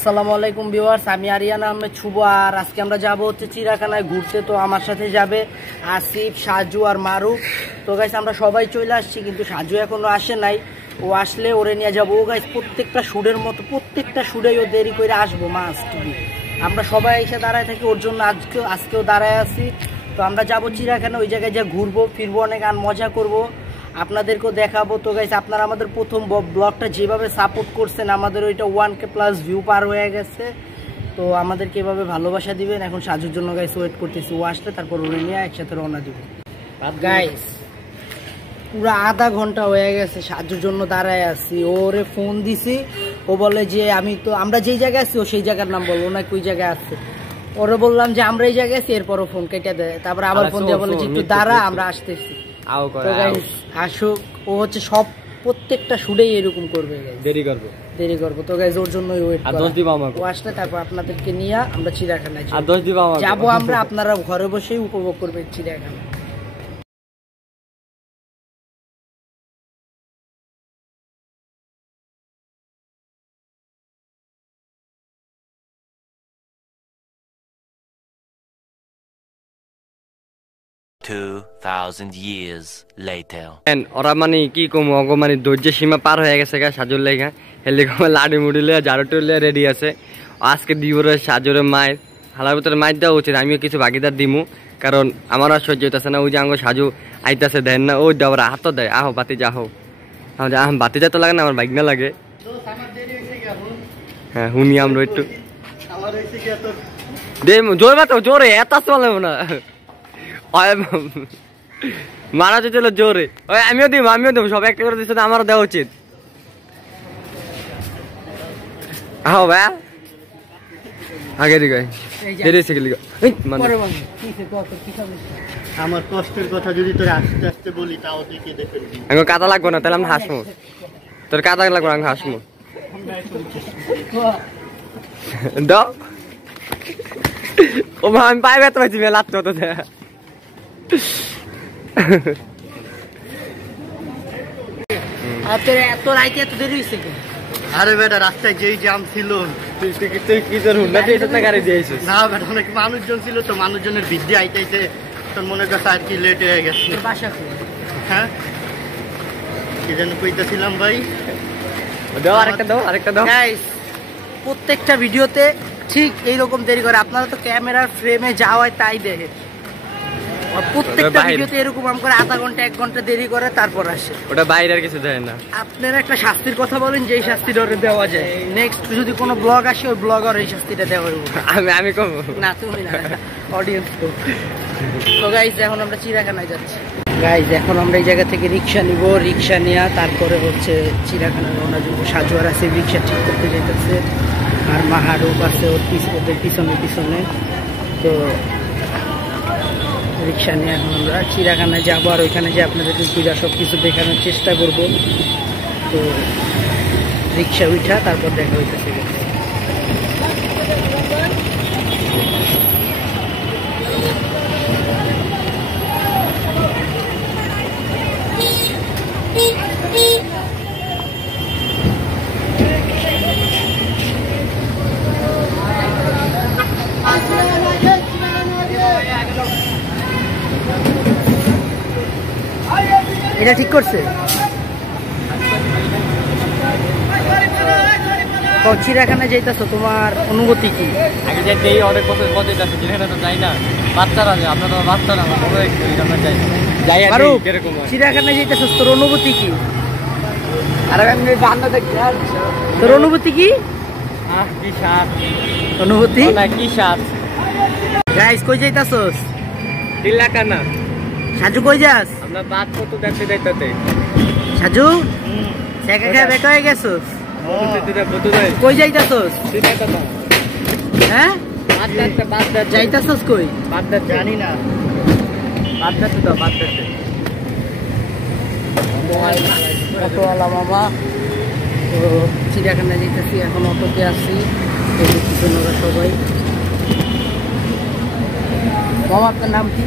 আসসালামু আলাইকুম ভিউয়ার্স, আমি আরিয়ান আহমেদ শুভ। আর আজকে আমরা যাবো হচ্ছে চিড়িয়াখানায় ঘুরতে। তো আমার সাথে যাবে আসিফ, সাজু আর মারুফ। তো গাইস আমরা সবাই চলে আসছি, কিন্তু সাজু এখনো আসে নাই। ও আসলে ওরে নিয়ে যাবো। ও গাইস প্রত্যেকটা শুটের মতো প্রত্যেকটা শুটেই ও দেরি করে আসবো, মাস্ট বি। আমরা সবাই এসে দাঁড়ায় থাকি ওর জন্য, আজকেও দাঁড়ায় আছি। তো আমরা যাবো চিড়িয়াখানা, ওই জায়গায় যা ঘুরবো ফিরবো, অনেক আর মজা করবো, আপনাদেরকেও দেখাবো। তো গাইস আপনারা আমাদের প্রথম ব্লগটা যেভাবে সাপোর্ট করছেন, আমাদের ওইটা 1K+ ভিউ পার হয়ে গেছে। তো আমাদেরকে এভাবে ভালোবাসা দিবেন। এখন সাজুর জন্য গাইস ওয়েট করতেছি, ও আসলে তারপর ওরে নিয়ে একসাথে রওনা দিব। গাইস পুরো আধা ঘন্টা হয়ে গেছে সাজুর জন্য দাঁড়ায় আছি। ওরে ফোন দিছি, ও বলে যে আমরা যেই জায়গায় আছি ও সেই জায়গার নাম বলবো, নাকি ওই জায়গায় আছে। ওরে বললাম যে আমরা এই জায়গায় আছি, এরপরও ফোন কেটে দেয়। তারপর আবার ফোন দিয়ে বলে যে একটু দাঁড়া, আমরা আসতেছি। আসুক, ও হচ্ছে সব প্রত্যেকটা শুটেই এরকম করবে, দেরি করবো। তো গাইজ ওর জন্যই ওয়েট করব। ও আসলে তারপর আপনাদেরকে নিয়ে আমরা চিড়িয়াখানায় যাবো। আমরা আপনারা ঘরে বসেই উপভোগ করবেন চিড়িয়াখানা। ওরা মানে কি কম মানে ধৈর্যের সীমা পার হয়ে গেছে সাজুর লেগা। হেলে লাডি মুড়ি লিয়ে ঝাড়ু রেডি আছে। আজকে দিবরে সাজুরের মায়ের হালার ভিতরে মায়ের দেওয়া উচিত। আমিও কিছু ভাগিদার দিমু, কারণ আমার আর সহ্য হইতেছে না। ওই যে আঙ্গ সাজু আইতাছে দেন না, ওই দেওয়ার হাত দেয়, আহ বাতি যা হোক। বাতি যা তো লাগে না, আমার বাইক না লাগে। হ্যাঁ শুনি আমরা একটু জোর বাতো জোরে এত চলে না মারা যেছিল জোরে। আমিও দিব সব একটা করে দিচ্ছে, আমারও দেওয়া উচিত। আহ ভাই আগে দিকে আমার কষ্টের কথা যদি তোর আস্তে আস্তে বলি, তাও দেখে দেখবি। আমি কাদা লাগবো না, তাহলে আমি হাসমু। তোর কাদা লাগবো না, আমি হাসমু। দাও ও মা, আমি পাইবে তো পাইছি মেয়ে লাগতো তো। তোর আইতে এত দেরি হয়েছে? আরে বেটা রাস্তায় যেই জ্যাম ছিল, না বেটা অনেক মানুষজন ছিল, তো মানুষজনের বৃদ্ধি আইতেছে, তোর মনে কাছে আর কি লেট হয়ে গেছে। হ্যাঁ কি যেন কইতেছিলাম ভাই। আরেকটা দাও। প্রত্যেকটা ভিডিওতে ঠিক এইরকম দেরি করে। আপনারা তো ক্যামেরার ফ্রেমে যাওয়ায় তাই দেখেন, প্রত্যেকটা ভিডিওতে এরকম করে আধা ঘন্টা 1 ঘন্টা দেরি করে তারপর আসে। ওটা বাইরে আর কিছু দেয় না। আপনারা একটা শাস্তির কথা বলেন, যে শাস্তিটা দেওয়া যায়। নেক্সট যদি কোনো ব্লগ আসে, ওই ব্লগার এই শাস্তিটা দেওয়া হবে। আমি কম না, তুমি না, অডিয়েন্স। তো গাইজ এখন আমরা চিড়িয়াখানায় যাচ্ছি। গাইজ এখন আমরা এই জায়গা থেকে রিক্সা নিব, রিক্সা নিয়ে তারপরে হচ্ছে চিড়িয়াখানায় রওনা দেবো। সাজু আর আছে রিক্সা ঠিক করতে যেতেছে, আর মাহারুফ আছে ওদের পিছনে। তো রিক্সা নিয়ে এখন আমরা চিড়িয়াখানায় যাবো, আর ওইখানে যে আপনাদেরকে পূজা সব কিছু দেখানোর চেষ্টা করব। তো রিক্সা উঠা তারপর দেখা হইতেছে। এটা ঠিক করছে? চিড়িয়াখানায় যাইতেছো, তোমার অনুভূতি কি? আগে যাই অনেক বছর পথে যাচ্ছে, চিড়িয়াখানা তো যাই না। বাচ্চারা যায়, আপনারা বাচ্চারা চিড়িয়াখানায় যাইতেছো, তোর অনুভূতি কি? তোর অনুভূতি কি? অনুভূতি কি স্বাদ। গাইস কই যাইতাছস? চিড়িয়াখানা। সাজু কই যাস? আমরা বাদ কত দেখতে যাইতাতে। সাজু শেখা খেয়ে দেখা হয়ে গেছস? কই যাইতাছস? হ্যাঁ যাইতাছস কই? জানি না, অটোওয়ালা মামা। তো চিড়িয়াখানায় যাইতেছি, এখন অটোতে আসছি। ওরা সবাই। মামা আপনার নাম কি?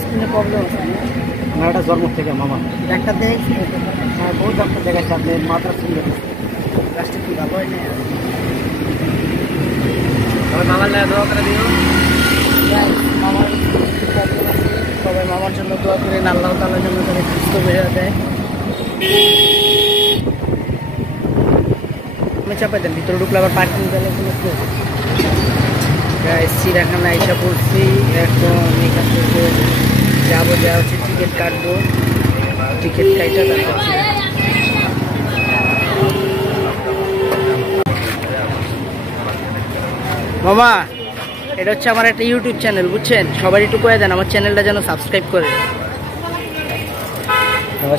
স্কিনে প্রবলেম আছে? আমার একটা জন্ম থেকে মামা ডাক্তার দেখ, বহুত ডাক্তার দেখাচ্ছে, আপনি মাত্রা কাজটা কি ভালো হয় না মামার লাগে দোয়া করে দিও। মামার প্রবলেম আছে, সবাই মামার জন্য দোয়া করেন, আল্লাহ তাআলার জন্য তাকে সুস্থ হয়ে দেয়। আমি চাপাই দেন, ভিতরে ঢুকলে আবার পার্কিং গেলে চিড়িয়াখানা এসে পড়ছি। এখন এখান থেকে যাবো, দেওয়া হচ্ছে টিকিট কাটবো, টিকিট কাইটা তারপর মামা এটা হচ্ছে আমার একটা ইউটিউব চ্যানেল, বুঝছেন? সবাই একটু করে দেন আমার চ্যানেলটা যেন সাবস্ক্রাইব করে।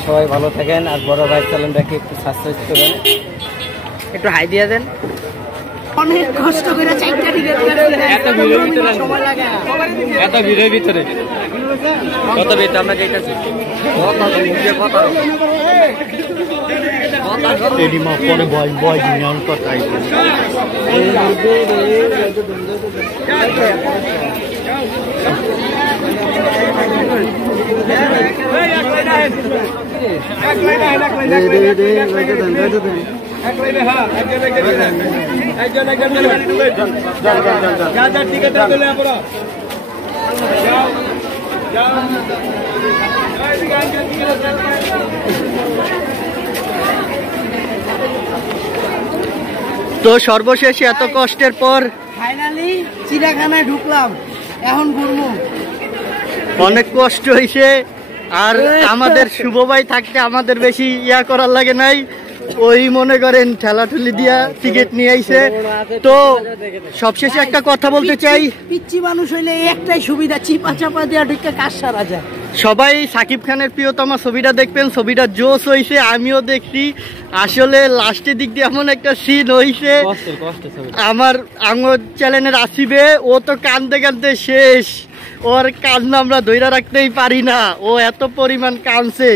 সবাই ভালো থাকেন, আর বড় ভাই চ্যানেলটাকে একটু সাবস্ক্রাইব করেন, একটু হাই দিয়ে দেন। অনেক কষ্ট করে চারটা টিকিট এত ভিড়ের ভিতরে সময় লাগে, এত ভিড়ের ভিতরে কত ভিতরে আমরা যাইতেছি এডিমা পরে বয় নিয়ন কথাই তো সর্বশেষ এত কষ্টের পর ফাইনালি চিড়িয়াখানায় ঢুকলাম, এখন ঘুরবো। অনেক কষ্ট হয়েছে, আর আমাদের শুভ ভাই থাকতে আমাদের বেশি ইয়া করার লাগে নাই, ওই মনে করেন ঠেলাঠুলি দিয়া টিকিট নিয়ে আইছে। তো সবশেষে একটা কথা বলতে চাই, পিচ্ছি মানুষ হইলে একটাই সুবিধা, চিপা চাপা দেওয়া ঢুকে কাজ সারা যায়। সবাই সাকিব খানের প্রিয়তমা ছবিটা দেখবেন, ছবিটা জোশ হয়েছে, আমিও দেখছি। আসলে লাস্টের দিক দিয়ে এমন একটা সিন হয়েছে, আমার আঙুর চ্যানেলের আসিবে, ও তো কান্দতে কান্দতে শেষ, ওর কান্না আমরা ধৈর্য রাখতেই পারি না, ও এত পরিমাণ কাঁদছে।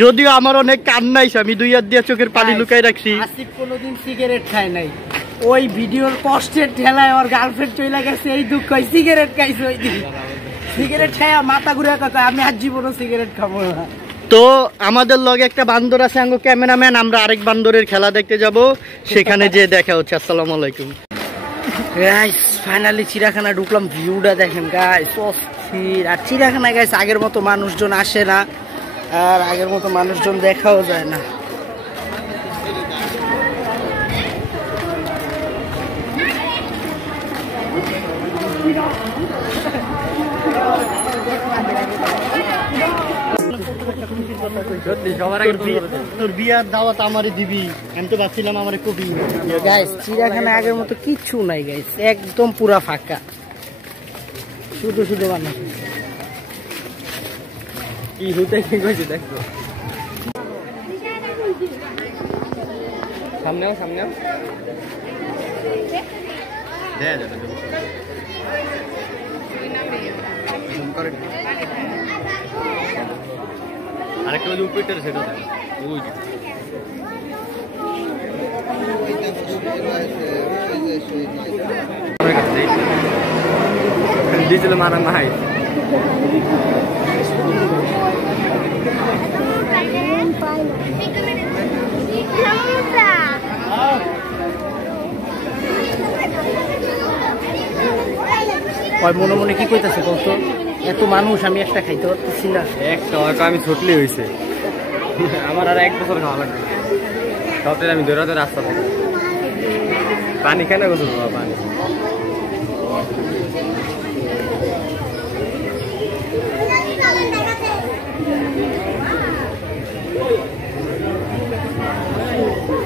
যদিও আমার অনেক কান্না আইছে, আমি 2 হাত দিয়ে চোখের পানি লুকাই রাখছি। আসিফ কোনোদিন সিগারেট খায় নাই, ওই ভিডিওর কষ্টের ঠেলায় ওর গার্লফ্রেন্ড চলে গেছে, এই দুঃখ হয়। সিগারেট খাইছে ওই দিন, সিগারেট খায় মাথা ঘুরে কাকা, আমি আজ জীবনও সিগারেট খাবো না। তো আমাদের লগে একটা বান্দর আছে, আঙ্গো ক্যামেরাম্যান, আমরা আরেক বান্দরের খেলা দেখতে যাব, সেখানে যে দেখা হচ্ছে। আসসালামু আলাইকুম গাইস, ফাইনালি চিড়িয়াখানা ঢুকলাম, ভিউটা দেখেন গাইস, অস্থির। আর চিড়িয়াখানায় গাইস আগের মতো মানুষজন আসে না, আর আগের মতো মানুষজন দেখাও যায় না। তোর বিয়ার দাওয়াত আমারে দিবি, আমি তো ভাবছিলাম আমারে কবি। গাইস চিড়িয়াখানা আগের মতো কিচ্ছু নাই গাইস, একদম পুরা ফাঁকা, শুধু শুধু মানুষ। কি হতে কি কইছে দেখো, সামনেও সামনেও দেখা যাবে আরেকটা ওই উপরেটার সেটা থাকে ওই দিয়েছিল মারা মাই। মনে মনে কি কইতাছে কত, এত মানুষ আমি একটা খাইতে পারতেছি না। একটা আমি ছুটলি হয়েছে, আমার আর 1 বছর খাওয়া লাগবে। সবটাই আমি দৌড়াতে রাস্তা থাকি, পানি কেন গোসল বাবা, পানি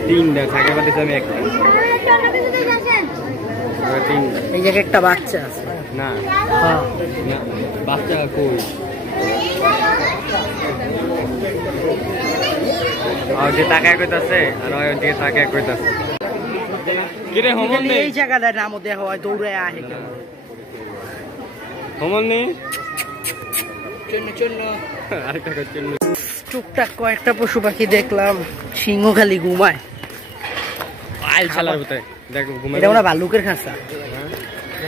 তিনটা থাকে পাচ্ছি আমি একটা, এই জায়গায় একটা বাচ্চা আছে না হ্যাঁ, বাচ্চা কই যে তাকায় কইতাছে, আর ওই দিকে তাকায় কইতাছে। কিরে হোমন নেই, এই জায়গাটার নামও দেখা হয়, দৌড়ে আহে কেন হোমন নেই, চন্ন চন্ন আরেকটা করছে টুকটাক কয়েকটা পশু পাখি দেখলাম, সিংহ খালি ঘুমায়। আইল ছালার ভিতরে দেখো ঘুমায়, এটা মনে হয় ভাল্লুকের খাঁচা,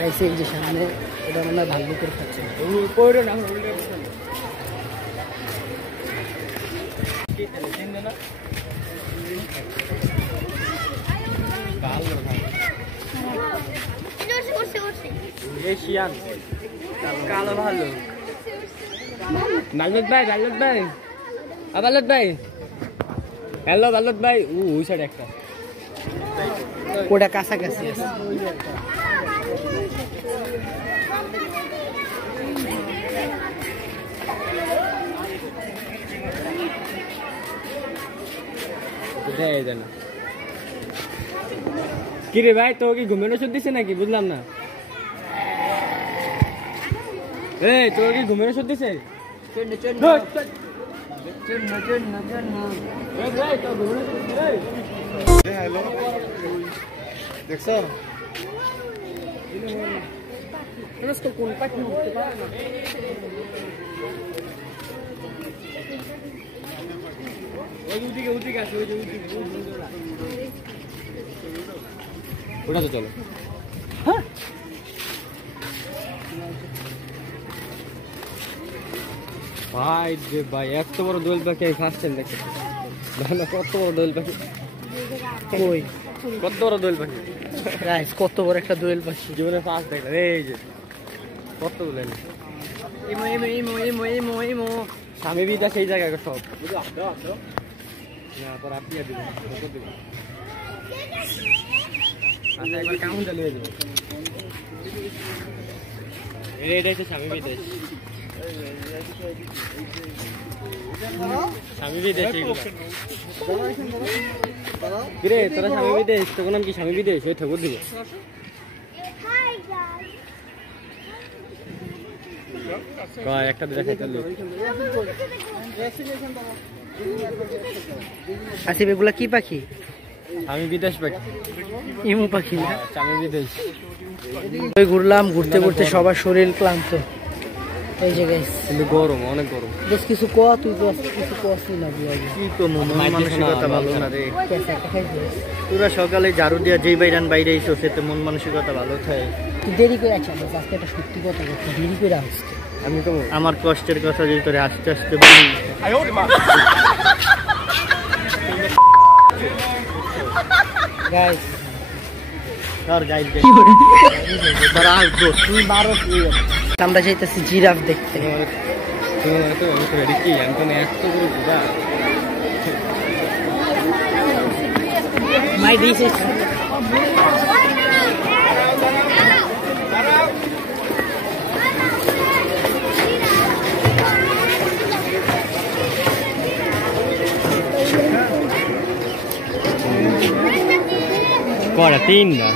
এই যে সামনে এটা মনে হয় ভাল্লুকের খাঁচা। এশিয়ান কালো ভালো বালুত ভাই বালুত ভাই হ্যালো বালুত ভাই ওই সাইড একটা ওটা কাছাকাছি আছে কি রে ভাই তো কি ঘুমের ওষুধ দিছে নাকি বুঝলাম না এই তোর কি ঘুমের ওষুধ দিছে দেখছো ওটা তো চলো ভাই রে ভাই এত বড় দোয়েল পাখি আমি ফার্স্ট টাইম দেখছি কত বড় দোয়েল পাখি কই কত বড় দোয়েল পাখি গাইস কত বড় একটা দোয়েল পাখি জীবনে ফার্স্ট দেখলাম এই যে কত দোয়েল ইমো স্বামী বিদা সেই জায়গায় সব না তোর আপনি দিব আচ্ছা একবার কেমন চালিয়ে দেবো এটা হচ্ছে স্বামী বিদেশ স্বামী বিদেশ কিরে তোরা স্বামী বিদেশ তোর নাম কি স্বামী বিদেশ ওই ঠাকুর দিব একটা দুটা খাইতে আসিফ এগুলা কি পাখি আমি বিদেশ পাখি ইমু পাখি না আমি বিদেশ ওই ঘুরলাম ঘুরতে ঘুরতে সবার শরীর ক্লান্ত এই যে গাইস কিন্তু গরম অনেক গরম বেশ কিছু ক তুই তো কিছু কসই না বুয়া কি তো মন মানসিকতা ভালো না রে তোরা সকালে ঝাড়ু দিয়া যেই বাইরান বাইরে এসো সেতে মন মানসিকতা ভালো থাকে তুই দেরি করে আছিস আজকে একটা সত্যি কথা বলছি দেরি করে আসছে আমি তো আমার কষ্টের কথা যদি তোরে আস্তে আস্তে বলি গাইস আর গাইড দে তুই বারো আমরা যাইতেছি জিরাফ দেখতে মাই ডিস ইজ কয়টা তিনটা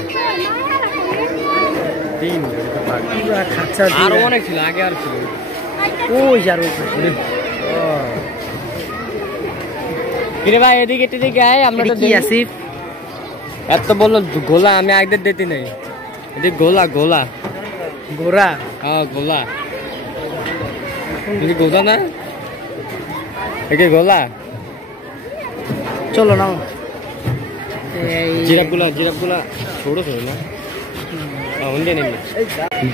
আরো অনেক ছিল আগে আর ছিল ওই যার কিরে ভাই এদিকে এদিকে আয় আমরা তো কি আসিফ এত বললো গোলা আমি একদের দিতে নেই এদিকে গোলা গোলা গোরা হ্যাঁ গোলা এদিকে গোলা না একে গোলা চলো নাও জিরাফগুলা ছোট ছোট না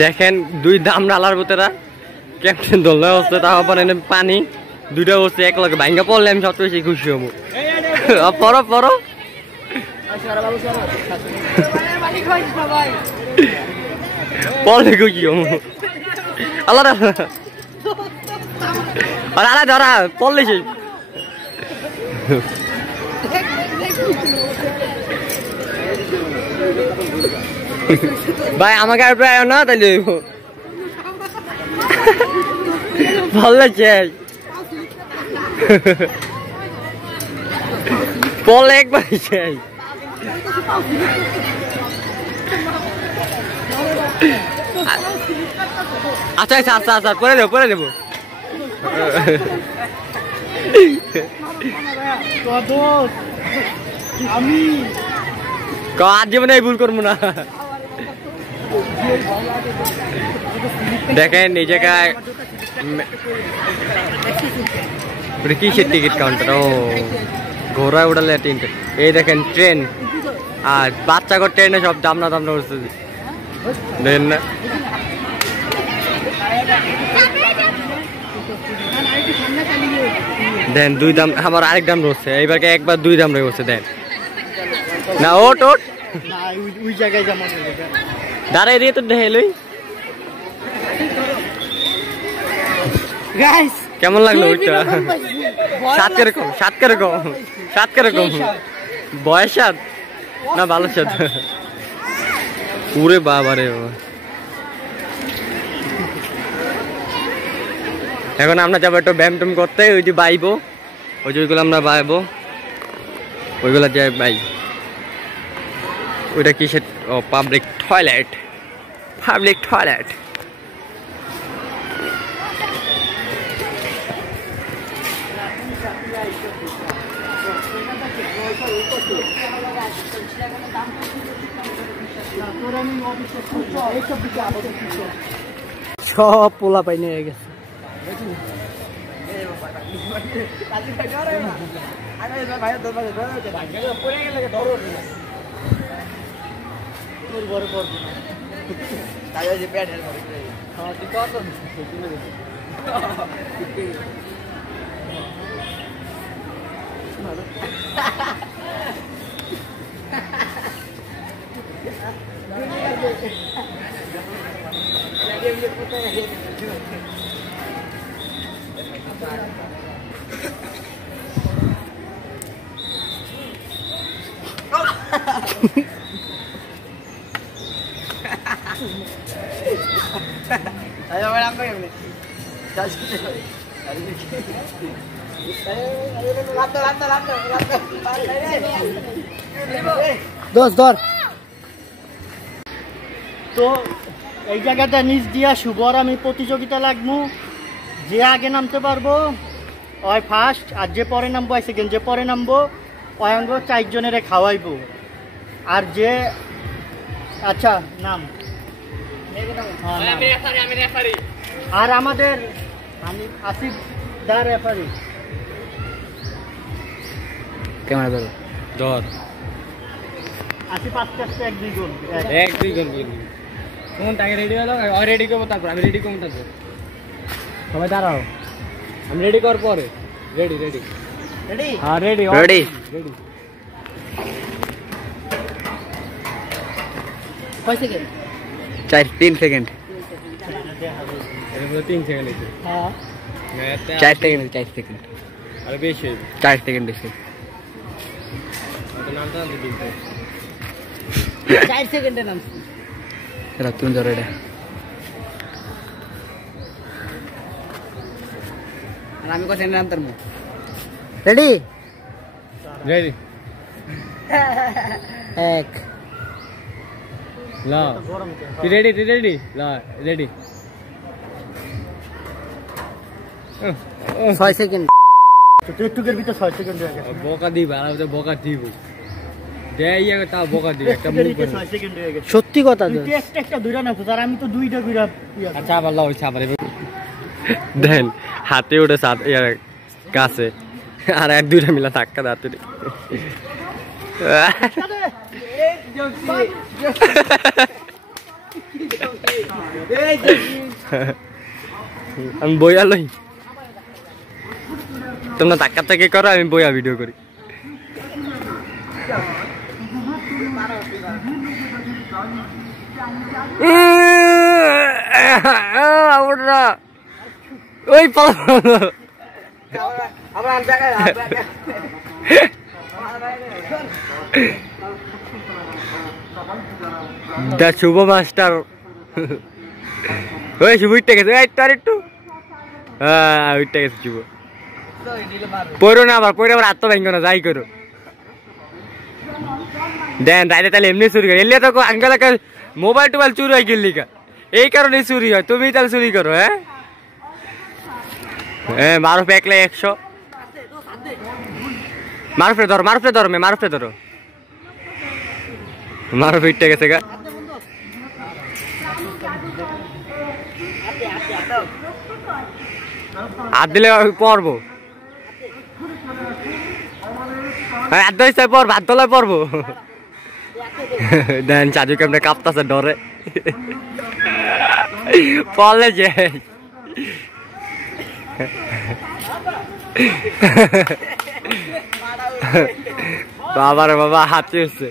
দেখেন দুই দাম নালার ভিতরা কেমন দোলনা হচ্ছে তাও আবার এনে পানি দুইটা হচ্ছে এক লগে ভাঙ্গা পড়লে আমি সবচেয়ে বেশি খুশি হবো পড়ো পড়ো পড়লে খুশি হবো আল্লাহ আরে ধরা পড়লে সেই ভাই আমাকে আর প্রায় না তাইলে বললে চাই বল একবার চাই আচ্ছা আচ্ছা আচ্ছা আচ্ছা পরে দেবো আমি আজ জীবনে এই ভুল করবো না দেখেন এই জায়গায় কিসের টিকিট কাউন্টার ও ঘোড়া উড়ালে তিনটে এই দেখেন ট্রেন আর বাচ্চা করে ট্রেনে সব দামনা উঠছে দেখেন না দেন দুই দাম আমার আরেক দাম রয়েছে এইবারকে একবার দুই দাম রয়েছে দেন না ওট ওট ওই জায়গায় যাবো দাঁড়াই দিয়ে তো ঢেলই গাইস কেমন লাগলো ওইটা? স্বাদ কিরকম? স্বাদ কিরকম? স্বাদ কিরকম? বয়স স্বাদ না ভালো স্বাদ? পুরে বাবা রে বাবা। এখন আমরা যাবো একটু ব্যায়াম ট্যাম করতে, ওই যে বাইবো, ওই যে ওইগুলো আমরা বাইবো, ওইগুলো যাই বাই। ওইটা কি? ও পাবলিক টয়লেট, পাবলিক টয়লেট। সব পোলা পাই নিয়ে গেছে। ধর তো এই জায়গাটা নিচ দিয়া শুভর আমি প্রতিযোগিতা লাগবো, যে আগে নামতে পারবো ওই ফার্স্ট, আর যে পরে নামবো ওই সেকেন্ড, যে পরে নামবো ওই অঙ্গ 4 জনের খাওয়াইবো। আর যে আচ্ছা নাম আর আমাদের আসিফ দা রেফারি। ক্যামেরা ধরো, ধর। আসিফ আস্তে আস্তে 1-2 গোল, 1-2 গোল। কোন টাকে রেডি হলো? রেডি করবো, তারপর আমি রেডি করবো, তারপর সবাই দাঁড়াও, আমি রেডি করার পরে। Ready ready ready? হ্যাঁ রেডি রেডি রেডি। কয় সেকেন্ড? 3 সেকেন্ড। 3 সেকেন্ড হয়েছে। হ্যাঁ 4 সেকেন্ড, 4 সেকেন্ড। আরে বেশি, 4 সেকেন্ড বেশি। নামটা দিতে 4 সেকেন্ডে নাম। এরা তুমি ধরো এটা। আর আমি কত সেকেন্ডে নামতাম? রেডি রেডি 1 লা তুই রেডি, তুই রেডি লা রেডি। 6 সেকেন্ড। তো একটুকের ভিতর 6 সেকেন্ড হয়ে গেছে। বকা দিব, আর বকা দিব দেয় ইয়া, তা বকা দিব একটা মুখ। 6 সেকেন্ড হয়ে গেছে। সত্যি কথা তো। তুই একটা দুইটা না, আর আমি তো দুইটা বিরা। আচ্ছা আবার লাও, আবার দেন হাতে ওটা সাথ ইয়ার কাছে, আর 1-2টা মিলা ধাক্কা দাঁড়াতে। আমি বইয়া লই, তোমরা ধাক্কা চাকি করো, আমি বইয়া ভিডিও করি। ওই দা শুভ মাস্টার, ওই শুভ উঠতে গেছে, একটু হ্যাঁ উঠতে গেছে শুভ। পড়ো না, আবার পড়ে আবার আত্ম ভেঙ্গো না, যাই করো। দেন রাইতে তাহলে এমনি চুরি করে এলে তো আঙ্কেল মোবাইল টোবাইল চুরি হয় গেলিকা, এই কারণে চুরি হয়। তুমি তাহলে চুরি করো? হ্যাঁ হ্যাঁ মারুফ 100 মারুফে ধরো, মারুফে ধরো, মারুফে ধরো। মারুফ উঠতে গেছে গা। হাত দিলে পড়বো, হাত দিলে পড়বো, হাত তোলায় পড়বো। দেন চাচু কেমনে কাঁপতাছে ডরে, পড়লে যে বাবার বাবা হাতে হচ্ছে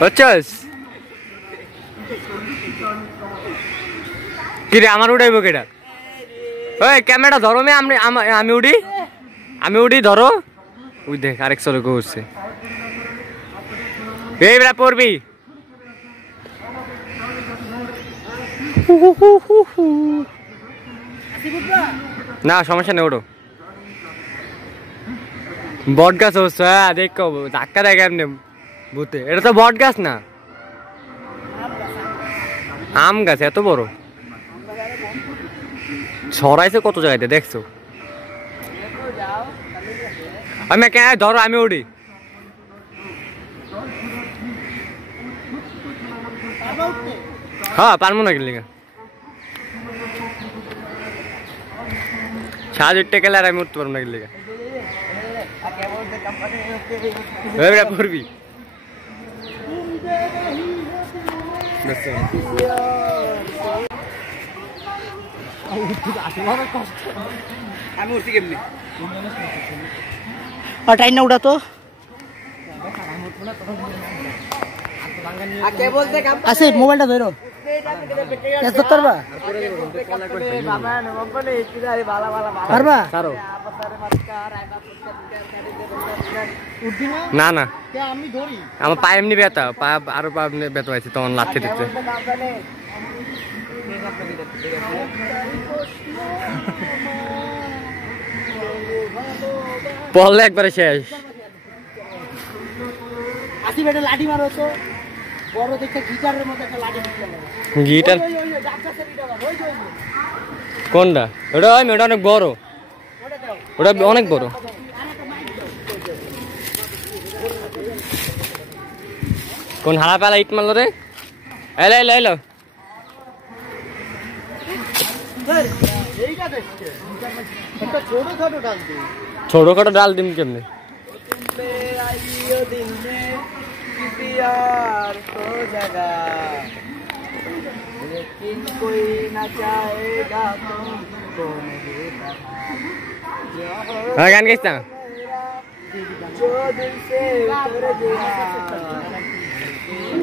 হচ্ছস কিরে? আমার উঠাইবো কেটা? ওই ক্যামেরা ধরো আমি উড়ি ধরো ওই দেখ আরেক চলে ঘুরছে এই বেড়া পড়বি না সমস্যা নেই ওটো বট গাছ হচ্ছে হ্যাঁ দেখো ধাক্কা দেয় এমনি ভূতে এটা তো বট গাছ না আম গাছ এত বড় ছড়াইছে কত জায়গাতে দেখছো আমি কে ধরো আমি উড়ি হ্যাঁ পারবো না গেলে সাহায্য উঠতে গেলে আর আমি উঠতে পারবো না গেলে পড়বি আমি উঠতে কেমনি আর টাইম না উঠা তো আছে মোবাইলটা ধরো পারবা না না আমার পা এমনি ব্যথা পা আরো পা ব্যথা হয়েছে তখন লাথি দিতে পড়লে একবারে শেষ আসি বেটা লাঠি মারো তো বড় দেখে গিটারের মতো একটা লাঠি গিটার কোনটা ওটা ওটা অনেক বড় ওটা অনেক বড় কোন হালা পালা ইট মারলো রে এলো এলো এলো ছোটখাটো ডাল দিম কেমনে গান গাইছ না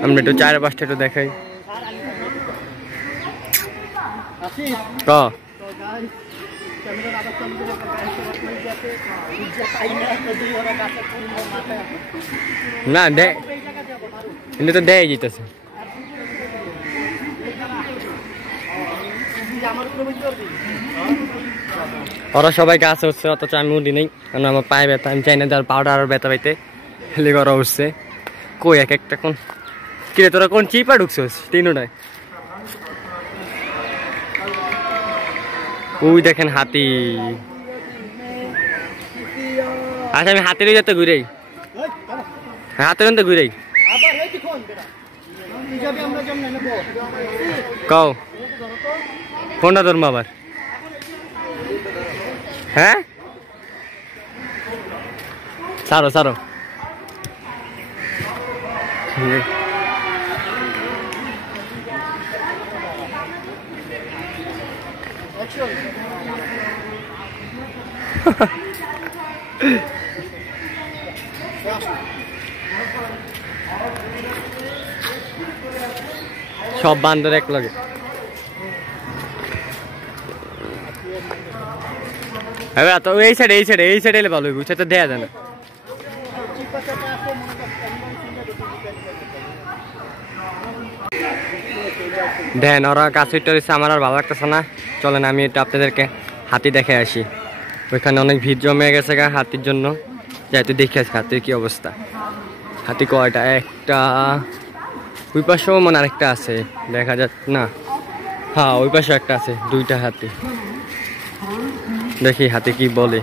আমরা একটু 4-5টা একটু দেখাই না দে কিন্তু তো দেয় যেতেছে ওরা সবাই গাছ হচ্ছে অথচ আমি উঠি নেই কারণ আমার পায়ে ব্যথা আমি চাই না যার পাউডার আরো ব্যথা পাইতে হেলে করা উঠছে কই এক একটা কোন কিরে তোরা কোন চিপা ঢুকছিস তিনটায় ওই দেখেন হাতি আচ্ছা আমি হাতির যেতে ঘুরেই হাতের তো ঘুরেই কও কোনটা ধর্ম আবার হ্যাঁ সারো সারো সব বান্দর এক লাগে এবার তো এই সাইডে এলে ভালো হইব তো দেয়া যায় না দেন ওরা কাছে আমার আর ভালো লাগতেছে না চলেন আমি এটা আপনাদেরকে হাতি দেখে আসি ওইখানে অনেক ভিড় জমে গেছে গা হাতির জন্য যেহেতু দেখে আসি হাতির কি অবস্থা হাতি কয়টা একটা ওই পাশেও মানে আরেকটা আছে দেখা যাচ্ছে না হ্যাঁ ওই পাশে একটা আছে দুইটা হাতি দেখি হাতি কি বলে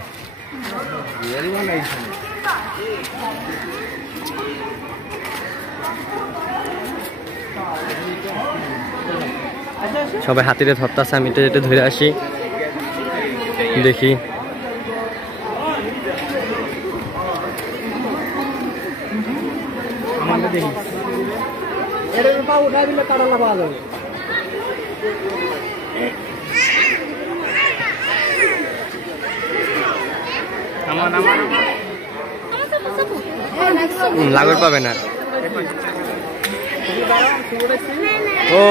সবাই হাতিরে ধরতেছে আমি তো যেটা ধরে আসি দেখি লাগর পাবে না ও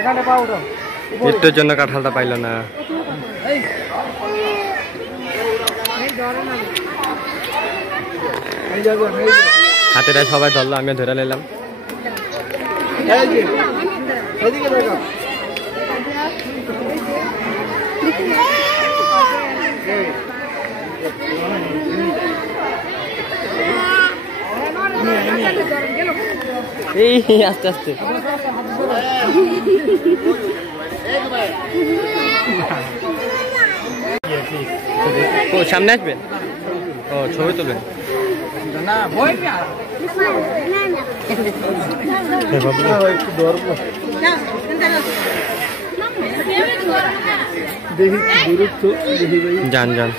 এখানে পাউডার একটুর জন্য কাঁঠালটা পাইল না। হাতেরা সবাই ধরলো, আমিও ধরে নিলাম। এই আস্তে আস্তে ও সামনে আসবেন, ও ছবি তুলবেন। যান যান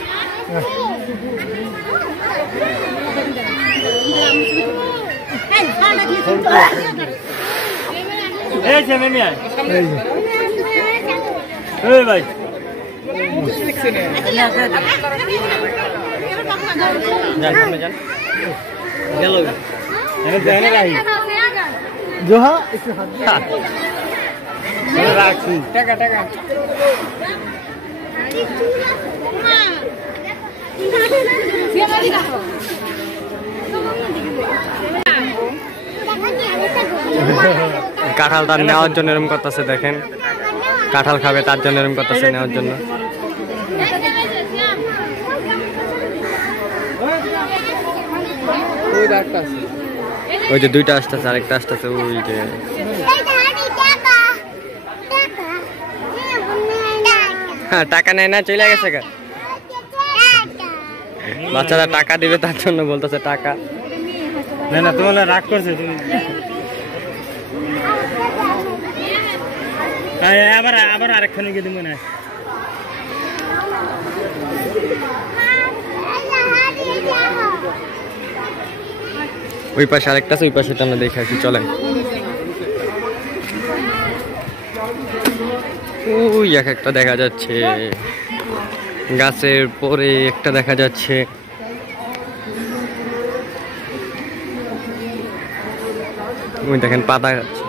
ভাই টাকা টাকা কাঁঠাল তার নেওয়ার জন্য এরকম করতেছে, দেখেন কাঁঠাল খাবে তার জন্য এরকম করতেছে নেওয়ার জন্য। ওই যে দুইটা আসতেছে, আরেকটা আসতেছে ওই যে। হ্যাঁ টাকা নেয় না, চলে গেছে। বাচ্চারা টাকা দিবে তার জন্য বলতেছে টাকা না। না তোমার রাগ করছে তুমি। আবার আবার আরেকখানে গিয়ে দিব না। ওই পাশে আরেকটা আছে, ওই পাশে আমরা দেখে আসি, চলেন। ওই এক একটা দেখা যাচ্ছে, গাছের পরে একটা দেখা যাচ্ছে। ওই দেখেন পাতা যাচ্ছে।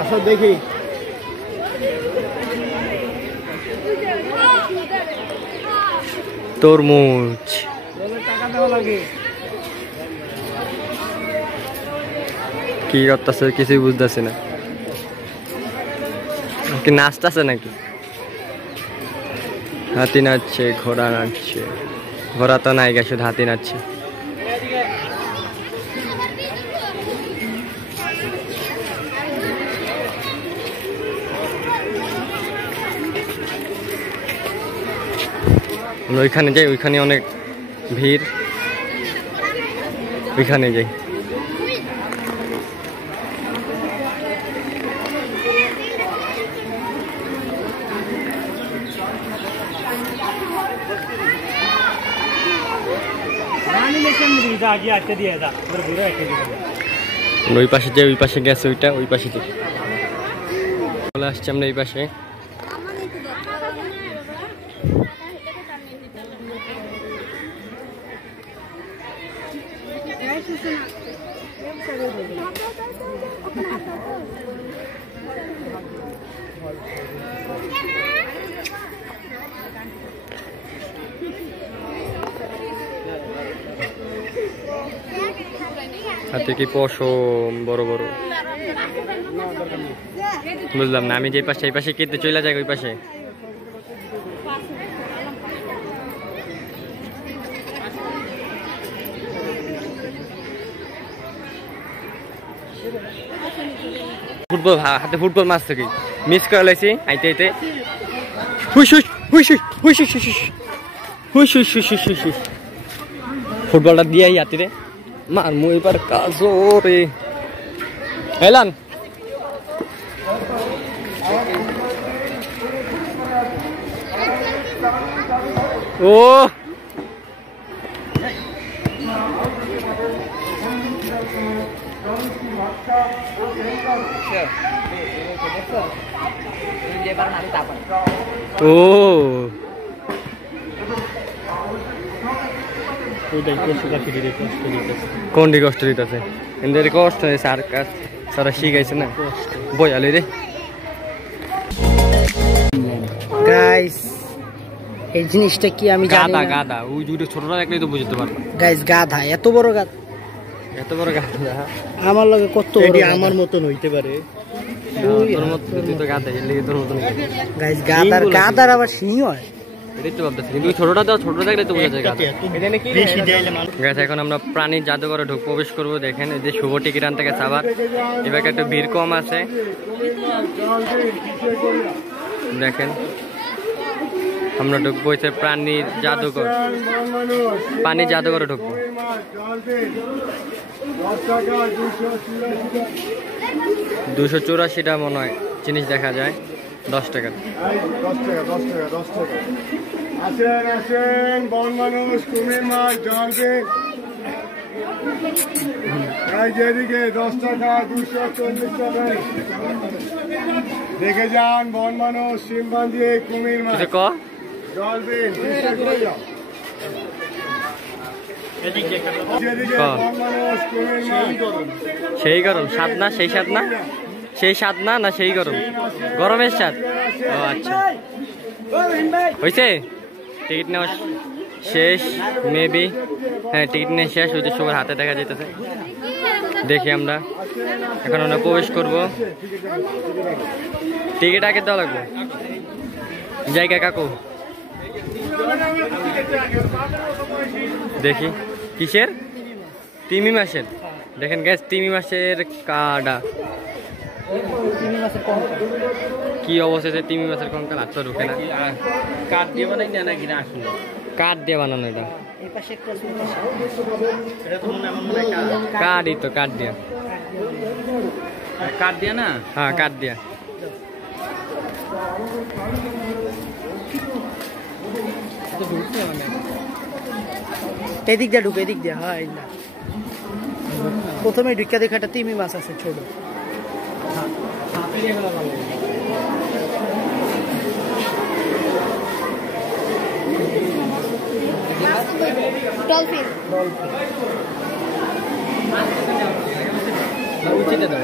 আচ্ছা দেখি তরমুজ। টাকা দেওয়া লাগে। কি করতেছে কিছুই বুঝতেছে না, কি নাচতেছে নাকি? হাতি নাচছে, ঘোড়া নাচছে। ঘোড়া তো নাই গে, শুধু হাতি নাচছে। ওইখানে যাই, ওইখানে অনেক ভিড়, ওইখানে যাই। ওই পাশে যে, ওই পাশে গেছে ওইটা, ওই পাশে যে চলে আসছে আমরা এই পাশে। হাতে কি পশম বড় বড়, বুঝলাম না। আমি যে পাশে, এই পাশে কেটে চলে যাই, ওই পাশে ফুটবল, হাতে ফুটবল মারছে কি মিস করে লাইছি। আইতে আইতে হুইস হুইস হুইস হুইস হুইস হুইস হুইস হুইস হুইস হুইস ফুটবলটা দিয়ে হাতিরে মার মুই পার কাজো রে। এলান ও ও কোনটি কষ্ট দিতেছে এদের কষ্ট স্যার কাজ সারা শিখাইছে না বই আলি রে গাইস এই জিনিসটা কি আমি জানি গাদা না গাদা ওই দুটো ছোটরা দেখলেই তো বুঝতে পারবা গাইস গাধা এত বড় গাধা এত বড় গাদা আমার লগে কত বড় এটি গাধা। আমার মতন হইতে পারে তোর মত তুই তো গাদা এর লেগে তোর মতন গাইস গাদার আবার সিং হয় এটাই তো ভাবতেছি কিন্তু ছোটটা তো ছোট দেখলে তো বোঝা যায় গাদা বেশি যাইলে মানুষ গেছে এখন আমরা প্রাণীর জাদুঘরে প্রবেশ করবো দেখেন এই যে শুভ টিকিট আনতে গেছে আবার এবার একটু ভিড় কম আছে দেখেন আমরা ঢুকবো হচ্ছে প্রাণীর জাদুঘর প্রাণীর জাদুঘরে ঢুকবো 284টা মনে হয় জিনিস দেখা যায় 10 টাকা আসেন আসেন বন মানুষ কুমির মাছ জল দিন যেদিকে 10 টাকা 240 টাকা দেখে যান বন মানুষ শিমবান্দি কুমির মাছ কিছু ক জল দিন যেদিকে বন মানুষ কুমির মাছ সেই গরম স্বাদ না সেই স্বাদ না সেই স্বাদ না না সেই গরম গরমের স্বাদ ও আচ্ছা হয়েছে টিকিট নেওয়া শেষ মেবি হ্যাঁ টিকিট নিয়ে শেষ হয়েছে সবার হাতে দেখা যেতেছে দেখি আমরা এখন আমরা প্রবেশ করব টিকিট আগে দেওয়া লাগবে জায়গা কাকু দেখি কিসের তিমি মাসের দেখেন গ্যাস তিমি মাসের কাডা কি অবস্থা তিমি মাসের কঙ্কাল আচ্ছা ঢুকে না কাঠ দিয়ে বানাই না নাকি না আসলে কাঠ দিয়ে বানানো এটা কাঠই তো কাঠ দিয়া কাঠ দিয়া না হ্যাঁ কাঠ দিয়া এদিক দিয়ে ঢুকে এদিক দিয়ে হয় না প্রথমে ঢুকা দেখে একটা তিমি মাছ আছে ছোট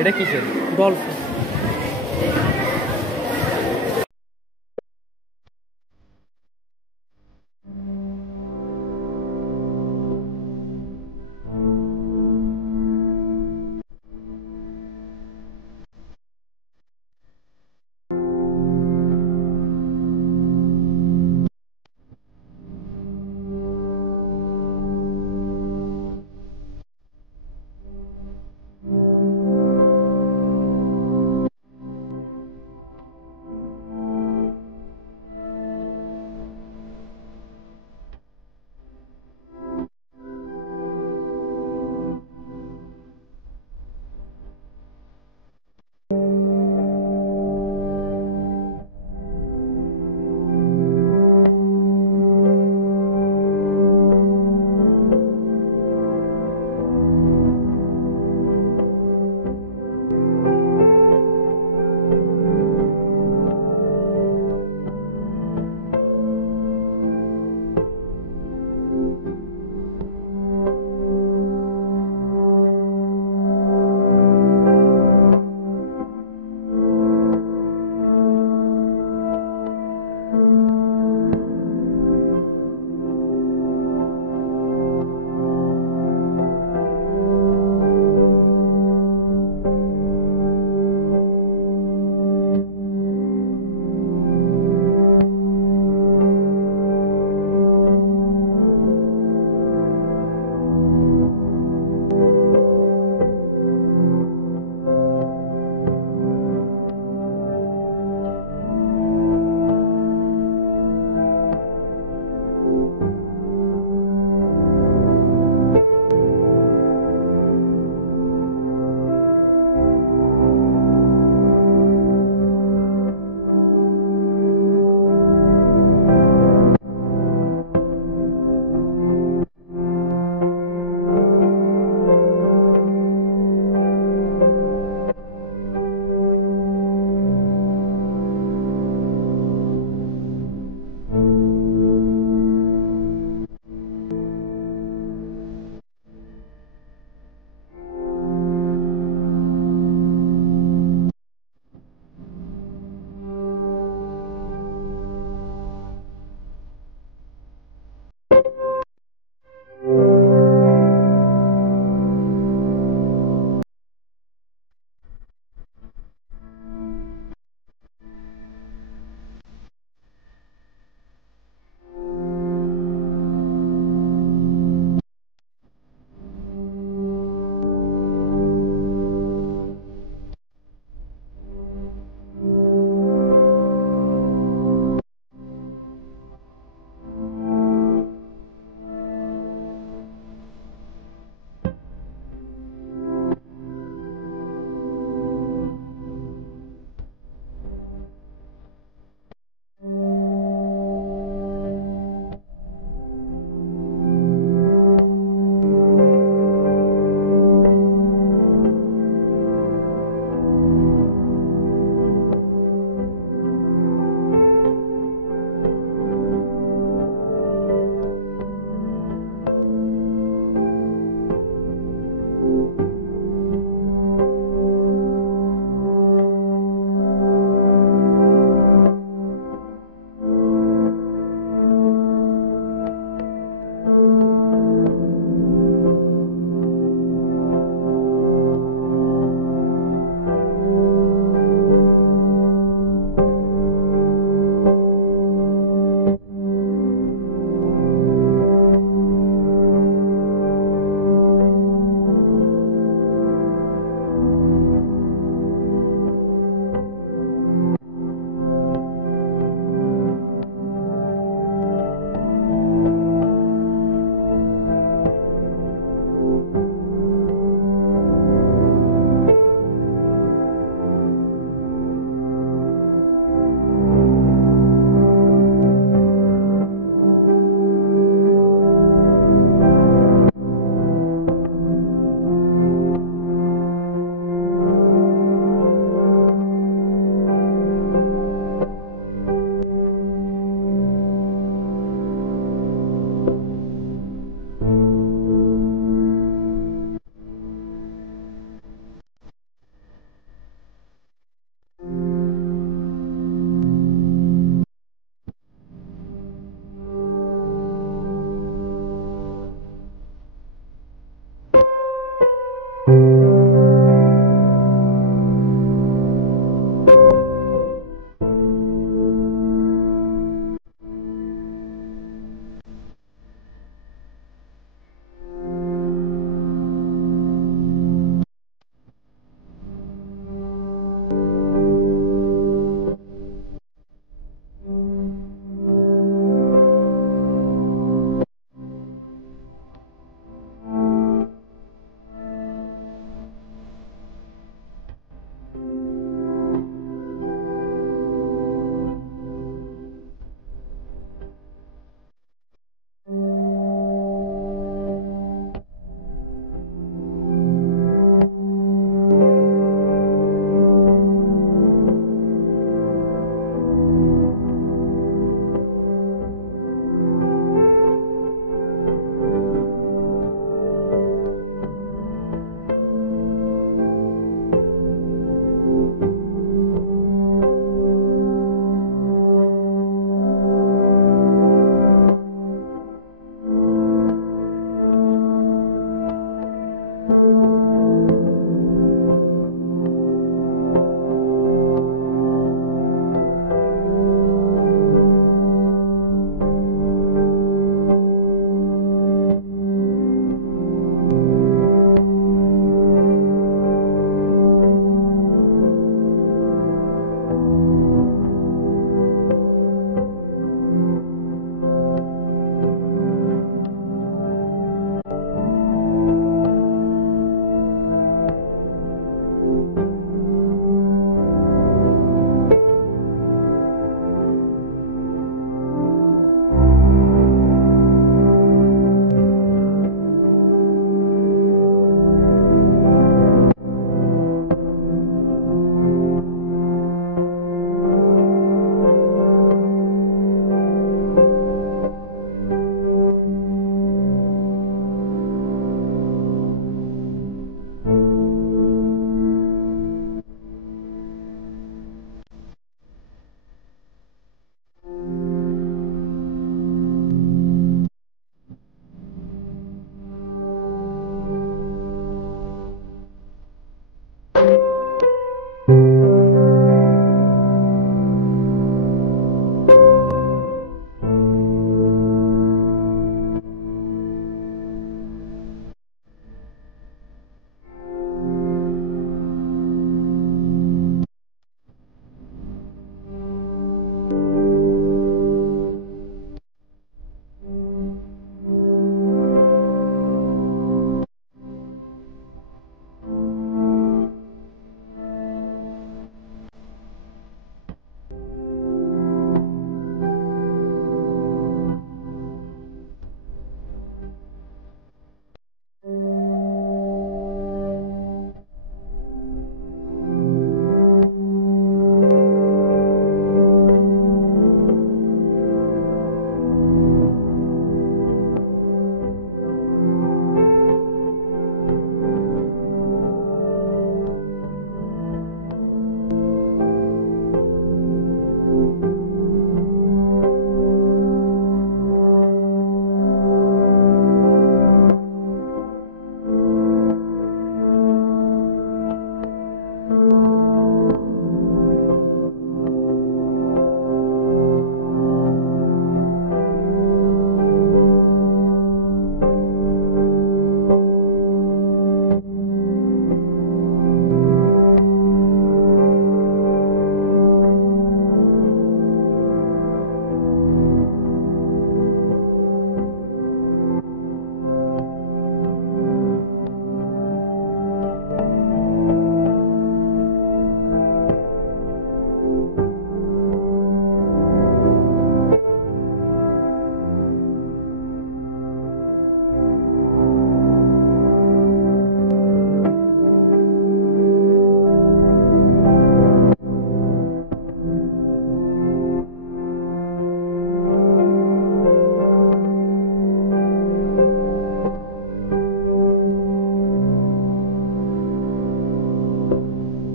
এটা কিসের ডলফিন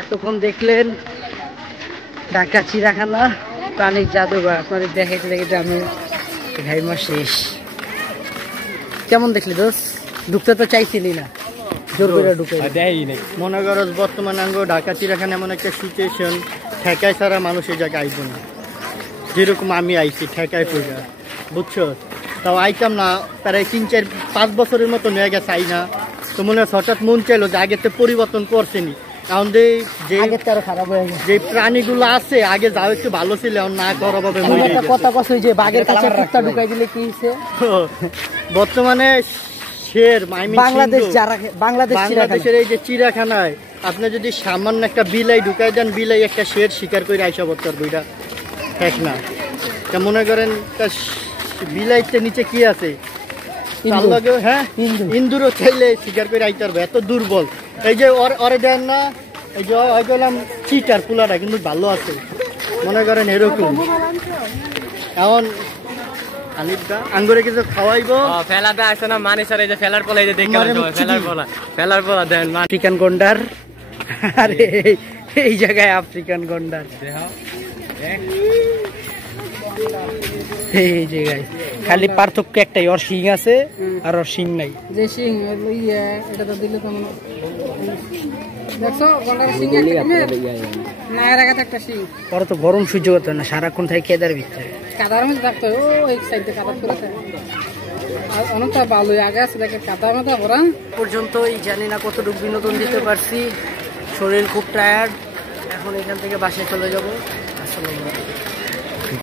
এতক্ষণ দেখলেন ঢাকা চিড়িয়াখানা প্রাণীর জাদুঘর। আপনাদের দেখাইতে দেখাইতে আমি ঘাইমা শেষ। কেমন দেখলি দোষ? ঢুকতে তো চাইছিলি না, জোর করে ঢুকে মনে করো বর্তমান আঙ্গ ঢাকা চিড়িয়াখানা এমন একটা সিচুয়েশন, ঠেকায় ছাড়া মানুষ এই জায়গায় আইব না। যেরকম আমি আইছি ঠেকায় পড়া, বুঝছো? তাও আইতাম না, প্রায় 3-4-5 বছরের মতো নিয়ে গেছে আই না। তো মনে হয় হঠাৎ মন চাইলো যে আগে তো পরিবর্তন করছেনি, কারণ যে প্রাণীগুলো আছে আগে যাও একটু ভালো ছিল, এখন না খারাপ হবে। কথা কথা যে বাঘের কাছে কুত্তা ঢুকাই দিলে কি হইছে? বর্তমানে শের বাংলাদেশের এই যে চিড়িয়াখানায় আপনি যদি সামান্য একটা বিলাই ঢুকাই দেন, বিলাই একটা শের শিকার করে আইসা বছর বইটা ঠিক না। তা মনে করেন বিলাইতে নিচে কি আছে, হ্যাঁ ইন্দুরও চাইলে শিকার করে আইতে পারবে, এত দুর্বল। এই যে ওরে দেন না, এই যে গেলাম চিটার পুলাটা কিন্তু ভালো আছে, মনে করেন এরকম। এখন আঙ্গুরে কিছু খাওয়াইবো, ফেলাতে আসে না মানে স্যার, এই যে ফেলার পোলা, এই যে দেখে ফেলার পোলা দেন আফ্রিকান গন্ডার। আরে এই জায়গায় আফ্রিকান গন্ডার, এই জায়গায় খালি পার্থক্য একটাই, ওর শিং আছে আর ওর শিং নাই। যে শিং এটা তো দিলে তো দেখছো গন্ডার শিং না, এর আগে একটা শিং। ওরা তো গরম সহ্য করতে না, সারাক্ষণ থাকে কেদার ভিতরে, কাদার মধ্যে থাকতো। ও এই সাইডে কাদা করেছে আর অনেকটা ভালো আগে আছে, দেখে কাদার মধ্যে ভরা। পর্যন্তই জানি না কতটুকু বিনোদন দিতে পারছি, শরীর খুব টায়ার্ড। এখন এখান থেকে বাসায় চলে যাব।